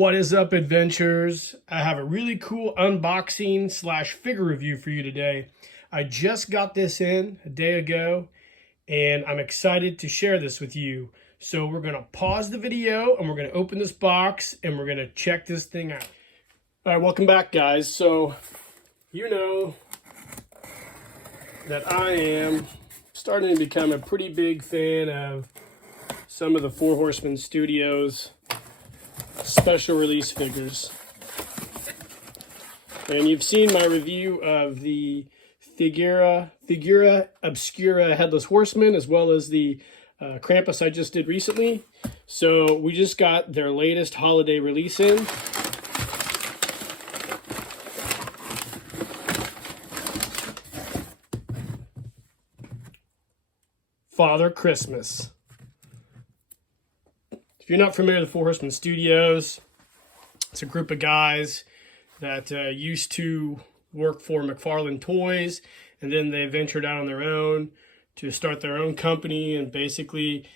What is up, adventurers? I have a really cool unboxing slash figure review for you today. I just got this in a day ago and I'm excited to share this with you. So we're going to pause the video and we're going to open this box and we're going to check this thing out. All right, welcome back, guys. So you know that I am starting to become a pretty big fan of some of the Four Horsemen Studios special release figures, and you've seen my review of the Figura Obscura Headless Horseman as well as the Krampus I just did recently. So we just got their latest holiday release in. Father Christmas. If you're not familiar with the Four Horsemen Studios, it's a group of guys that used to work for McFarlane Toys, and then they ventured out on their own to start their own company, and basically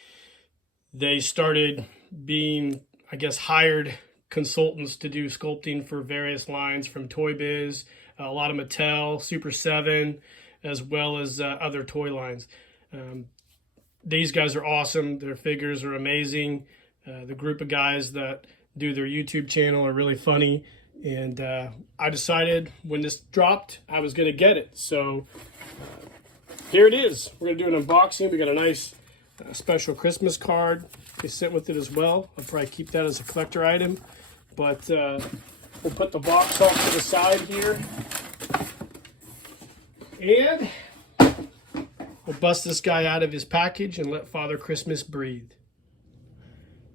they started being, I guess, hired consultants to do sculpting for various lines from Toy Biz, a lot of Mattel, Super 7, as well as other toy lines. These guys are awesome. Their figures are amazing. The group of guys that do their YouTube channel are really funny, and I decided when this dropped I was going to get it. So here it is. We're going to do an unboxing. We got a nice special Christmas card they sent with it as well. I'll probably keep that as a collector item, but we'll put the box off to the side here and we'll bust this guy out of his package and let Father Christmas breathe.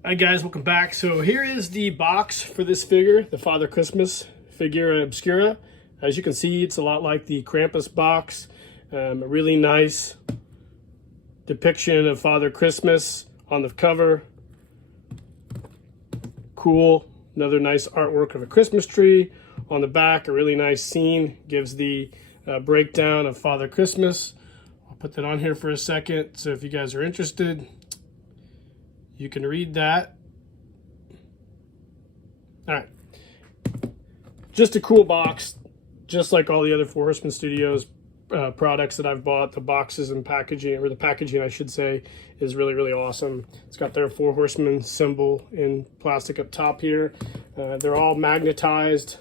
Hi guys, welcome back. So here is the box for this figure, the Father Christmas Figura Obscura. As you can see, it's a lot like the Krampus box. A really nice depiction of Father Christmas on the cover. Cool. Another nice artwork of a Christmas tree. On the back, a really nice scene. Gives the breakdown of Father Christmas. I'll put that on here for a second, so if you guys are interested, you can read that. All right. Just a cool box, just like all the other Four Horsemen Studios products that I've bought. The boxes and packaging, or the packaging I should say, is really, really awesome. It's got their Four Horsemen symbol in plastic up top here. They're all magnetized.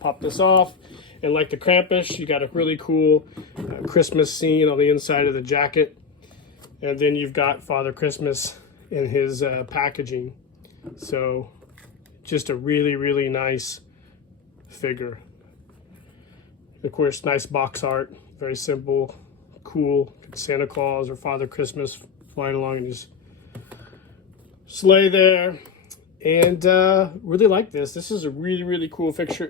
Pop this off. And like the Krampus, you got a really cool Christmas scene on the inside of the jacket. And then you've got Father Christmas in his packaging. So just a really, really nice figure. Of course, nice box art, very simple, cool. Santa Claus or Father Christmas flying along in his sleigh there. And really like this. This is a really, really cool figure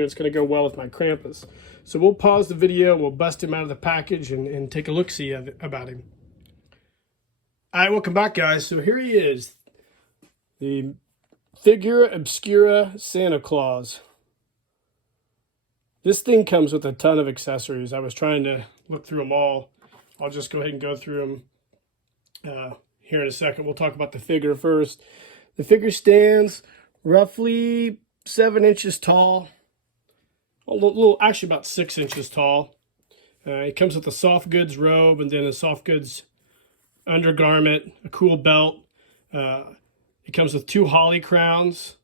that's going to go well with my Krampus. So we'll pause the video and we'll bust him out of the package and take a look-see about him. All right, welcome back, guys. So here he is, the Figura Obscura Santa Claus. This thing comes with a ton of accessories. I was trying to look through them all. I'll just go ahead and go through them here in a second. We'll talk about the figure first. The figure stands roughly 7 inches tall, actually about 6 inches tall. It comes with a soft goods robe and then a soft goods undergarment, a cool belt. It comes with 2 holly crowns.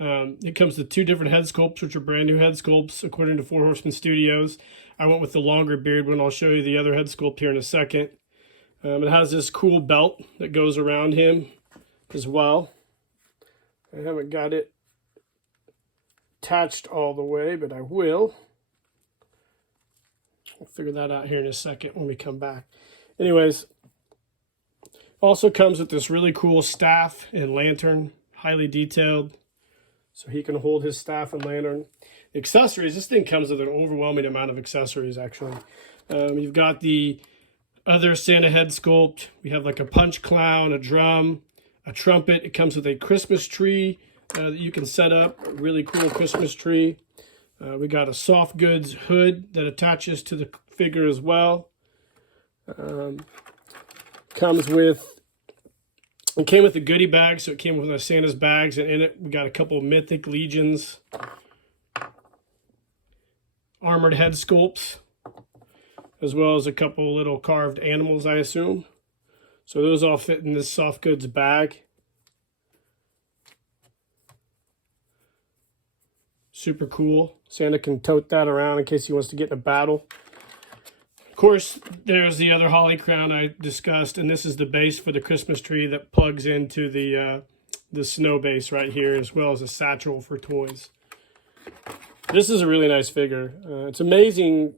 It comes with 2 different head sculpts, which are brand new head sculpts according to Four Horsemen Studios. I went with the longer beard one. I'll show you the other head sculpt here in a second. It has this cool belt that goes around him as well. I haven't got it attached all the way, but I will. We'll figure that out here in a second when we come back. Anyways, also comes with this really cool staff and lantern, highly detailed, so he can hold his staff and lantern. The accessories, this thing comes with an overwhelming amount of accessories, actually. You've got the other Santa head sculpt. We have like a punch clown, a drum, a trumpet. It comes with a Christmas tree that you can set up, a really cool Christmas tree. We got a soft goods hood that attaches to the figure as well. Comes with It came with a goodie bag, so it came with Santa's bags, and in it we got a couple of Mythic Legions, armored head sculpts, as well as a couple little carved animals, I assume. So those all fit in this soft goods bag. Super cool. Santa can tote that around in case he wants to get in a battle. Of course, there's the other holly crown I discussed, and this is the base for the Christmas tree that plugs into the snow base right here, as well as a satchel for toys. This is a really nice figure. It's amazing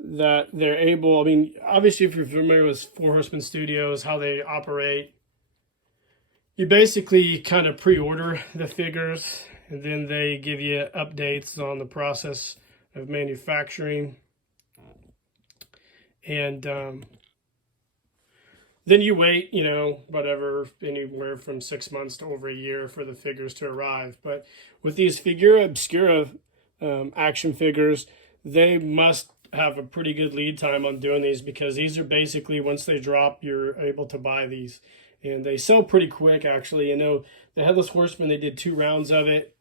that they're able, I mean, obviously if you're familiar with Four Horsemen Studios, how they operate, you basically kind of pre-order the figures, and then they give you updates on the process of manufacturing. And then you wait, you know, whatever, anywhere from 6 months to over a year for the figures to arrive. But with these Figura Obscura action figures, they must have a pretty good lead time on doing these, because these are basically, once they drop, you're able to buy these. And they sell pretty quick, actually. You know, the Headless Horseman, they did 2 rounds of it.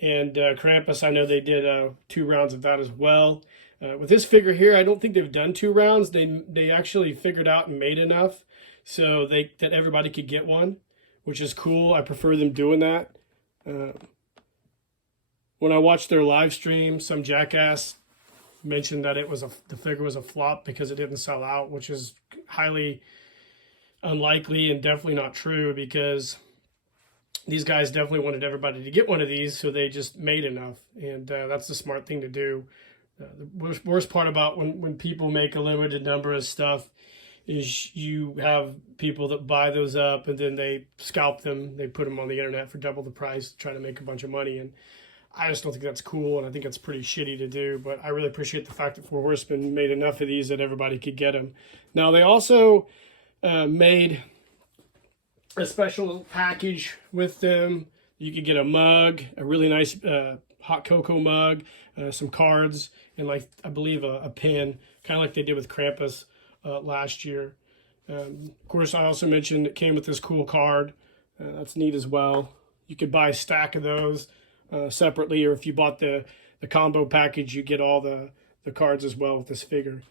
And Krampus, I know they did 2 rounds of that as well. With this figure here, I don't think they've done 2 rounds. They actually figured out and made enough so that everybody could get one, which is cool. I prefer them doing that. When I watched their live stream, some jackass mentioned that the figure was a flop because it didn't sell out, which is highly unlikely and definitely not true, because these guys definitely wanted everybody to get one of these, so they just made enough, and that's the smart thing to do. The worst part about when people make a limited number of stuff is you have people that buy those up and then they scalp them, they put them on the internet for double the price to try to make a bunch of money, and I just don't think that's cool, and I think it's pretty shitty to do. But I really appreciate the fact that Four Horsemen made enough of these that everybody could get them. Now, they also made a special package with them. You could get a mug, a really nice hot cocoa mug, some cards, and I believe a pin, kind of like they did with Krampus last year. Of course, I also mentioned it came with this cool card. That's neat as well. You could buy a stack of those separately, or if you bought the combo package, you get all the cards as well with this figure.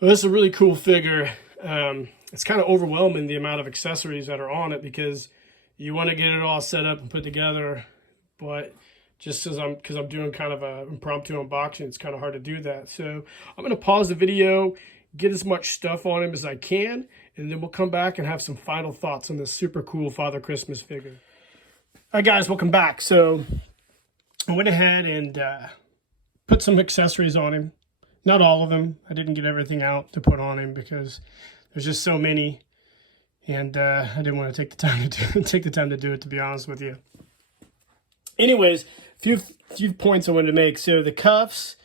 Well, this is a really cool figure. It's kind of overwhelming, the amount of accessories that are on it, because you want to get it all set up and put together, but just because I'm doing kind of a impromptu unboxing, it's kind of hard to do that. So I'm going to pause the video, get as much stuff on him as I can, and then we'll come back and have some final thoughts on this super cool Father Christmas figure. All right, guys, welcome back. So I went ahead and put some accessories on him. Not all of them. I didn't get everything out to put on him because there's just so many, and I didn't want to take the time to do it, to be honest with you. Anyways, few points I wanted to make. So the cuffs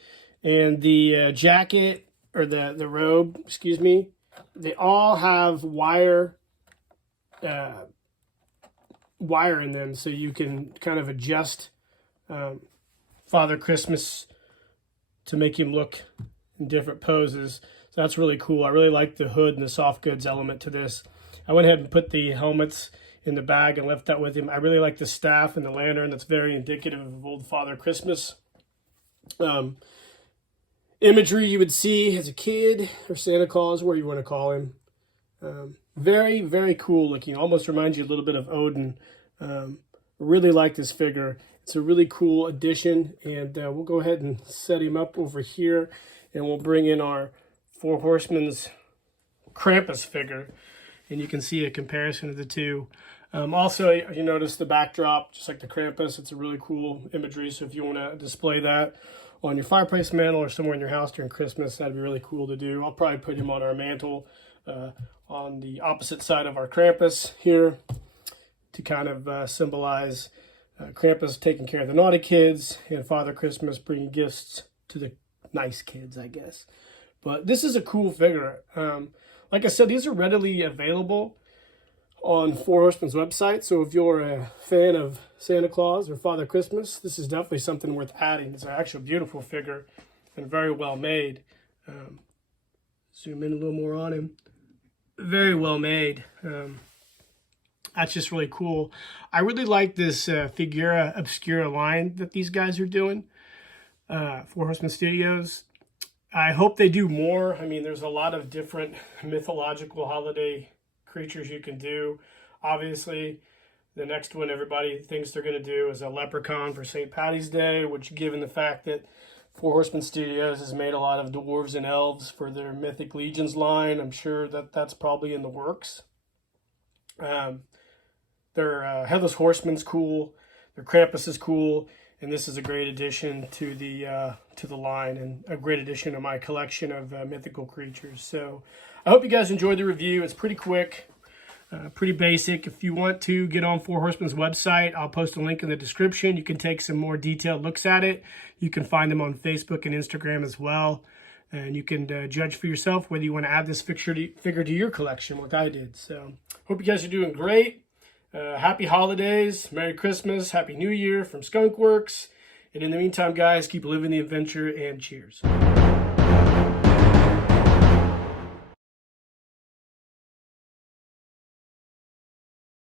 and the jacket, or the robe, excuse me, they all have wire in them, so you can kind of adjust Father Christmas to make him look in different poses. So that's really cool. I really like the hood and the soft goods element to this. I went ahead and put the helmets in the bag and left that with him. I really like the staff and the lantern. That's very indicative of old Father Christmas. Imagery you would see as a kid, or Santa Claus, where you want to call him. Very, very cool looking. Almost reminds you a little bit of Odin. Really like this figure. It's a really cool addition, and we'll go ahead and set him up over here, and we'll bring in our Four Horsemen's Krampus figure, and you can see a comparison of the two. Also, you notice the backdrop, just like the Krampus. It's a really cool imagery, so if you want to display that on your fireplace mantle or somewhere in your house during Christmas, that'd be really cool to do. I'll probably put him on our mantle on the opposite side of our Krampus here to kind of symbolize Krampus taking care of the naughty kids and Father Christmas bringing gifts to the nice kids, I guess. But this is a cool figure. Like I said, these are readily available on Four Horsemen's website. So if you're a fan of Santa Claus or Father Christmas, this is definitely something worth adding. It's an actual beautiful figure and very well made. Zoom in a little more on him. Very well made. That's just really cool. I really like this Figura Obscura line that these guys are doing, Four Horsemen Studios. I hope they do more. I mean, there's a lot of different mythological holiday creatures you can do. Obviously, the next one everybody thinks they're going to do is a leprechaun for St. Patty's Day, which, given the fact that Four Horsemen Studios has made a lot of dwarves and elves for their Mythic Legions line, I'm sure that that's probably in the works. Their Headless Horseman's cool. Their Krampus is cool. And this is a great addition to the line and a great addition to my collection of mythical creatures. So I hope you guys enjoyed the review. It's pretty quick, pretty basic. If you want to get on Four Horsemen's website, I'll post a link in the description. You can take some more detailed looks at it. You can find them on Facebook and Instagram as well. And you can judge for yourself whether you want to add this figure to your collection like I did. So hope you guys are doing great. Happy holidays, Merry Christmas, Happy New Year from Skunkworks. And in the meantime, guys, keep living the adventure and cheers.